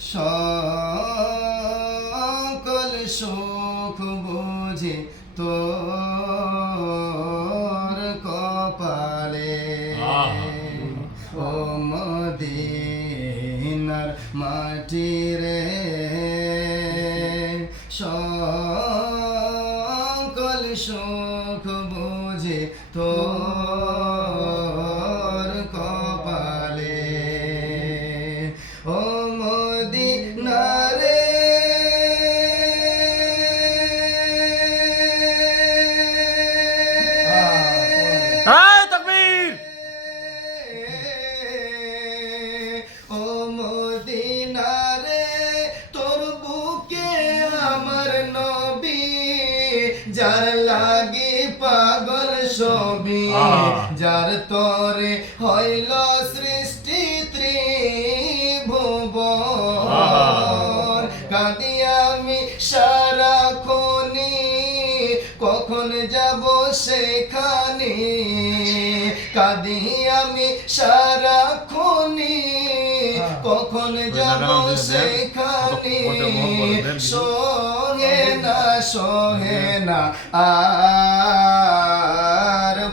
সকল সুখ বুঝি তোর কপালে ও মদিনার মাটি রে সকল সুখ বুঝি তোর কপালে ও মদিনা রে তাকবীর ও মদিনা রে তোর বুকে আমার নবী যার লাগি পাগল সবি যার তরে হইল সৃষ্টি ত্রিভুবন কাঁদি আমি সারাক্ষণি কখন যাব সেখানে কাঁদি আমি সারাক্ষণি কখন যাব সেখানে সহে না আর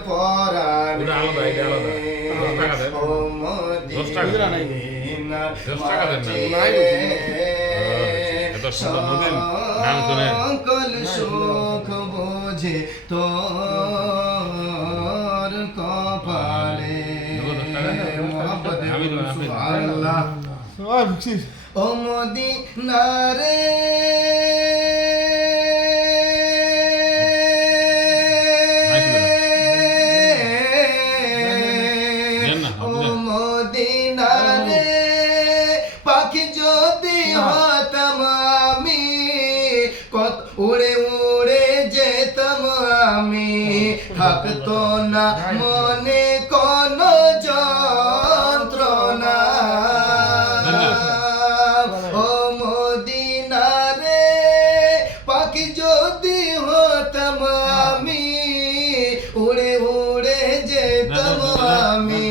পরাণে ও মদিনার সকল সুখ বুঝে তোর কপালে সুবহানাল্লাহ ও মদিনা রে ও মদিনা রে পাখি যদি হতাম আমি কত উড়ে উড়ে যেতাম আমি থাকতো না মনে কোনো যন্ত্রণা ও মদিনা রে পাখি যদি হতাম আমি উড়ে উড়ে যেতাম আমি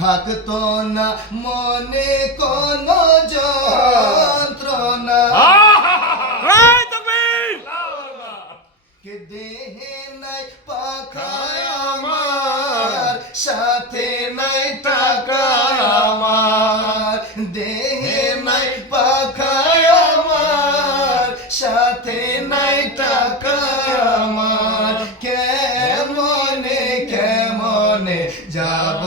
থাকতো না মনে কোনো যন্ত্রণা কে দেহে নাই পাখা আমার সাথে নাই টাকা আমার দেহে নাই পাখা আমার সাথে নাই টাকা আমার কেমনে যাব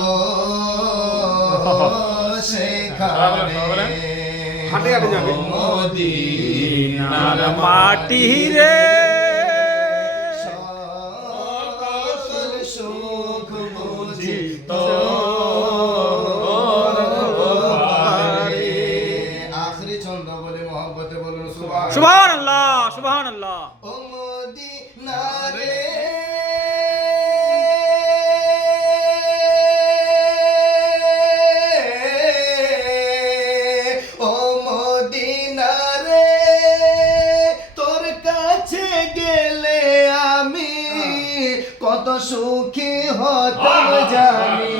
সেখানে হাঁটে হাঁটে যাবে মদিনার মাটি রে সকল সুখ বুঝি তোর কপালে আখরি ছন্দ বলে মহব্বতে বলুন সুবহানাল্লাহ সুবহানাল্লাহ ও মদিনা রে ও মদিনা রে তোর কাছে গেলে আমি কত সুখী হতাম জানি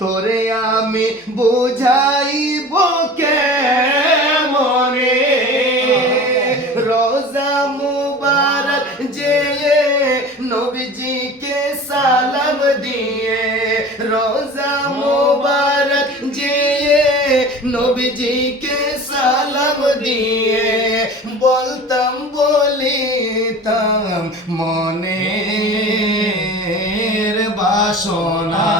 তোরে আমি বুঝাইব কেমনে রোজা মুবারক যে নবীজিকে সালাম দিয়ে রোজা মুবারক যে নবীজিকে সালাম দিয়ে বলতাম বলিতাম মনের বাসনা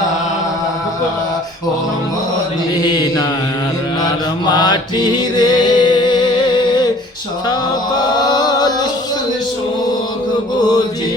ও মদিনার মাটি রে সকল সুখ বুঝি